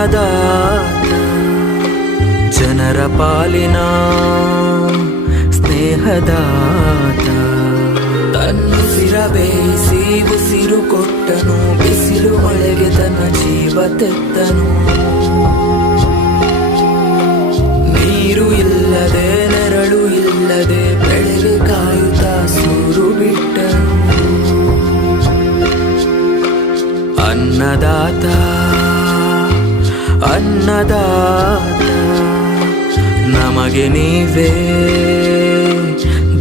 ಅನ್ನದಾತ ಜನರ ಪಾಲಿನ ಸ್ನೇಹದಾತ ತನ್ನುಸಿರ ಬೇಯಿಸಿ ಉಸಿರು ಕೊಟ್ಟನು ಬಿಸಿಲು ಒಳಗೆ ತನ್ನ ಜೀವ ತೆತ್ತನು ನೀರು ಇಲ್ಲದೆ ನೆರಳು ಇಲ್ಲದೆ ಬೆಳೆಗೆ ಕಾಯುತ್ತಾ ಸೂರು ಬಿಟ್ಟನು ಅನ್ನದಾತ ಅನ್ನದಾತ ನಮಗೆ ನೀವೇ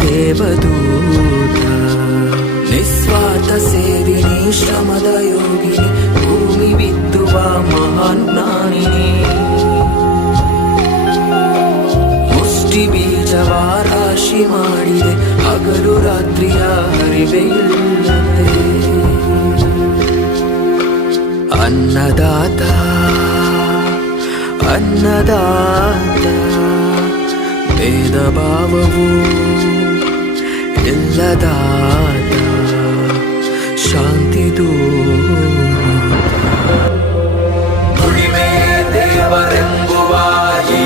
ದೇವದೂತ ನಿಸ್ವಾರ್ಥ ಸೇವಿನಿ ಶ್ರಮದ ಯೋಗಿನಿ ಭೂಮಿ ಬಿತ್ತುವ ಮಹಾನ್ ಜ್ಞಾನಿನಿ ಮುಷ್ಟಿ ಬೀಜವ ರಾಶಿ ಮಾಡಿದೆ ಹಗಲು ರಾತ್ರಿಯ ಹರಿವೆ ಇಲ್ಲದೆ ಅನ್ನದಾತ ಅನ್ನದಾತ ಭೇದ ಭಾವವು ಎಲ್ಲದಾತ ಶಾಂತಿ ದೂತ ದುಡಿಮೆ ದೇವರೆಂಬುವ ಈ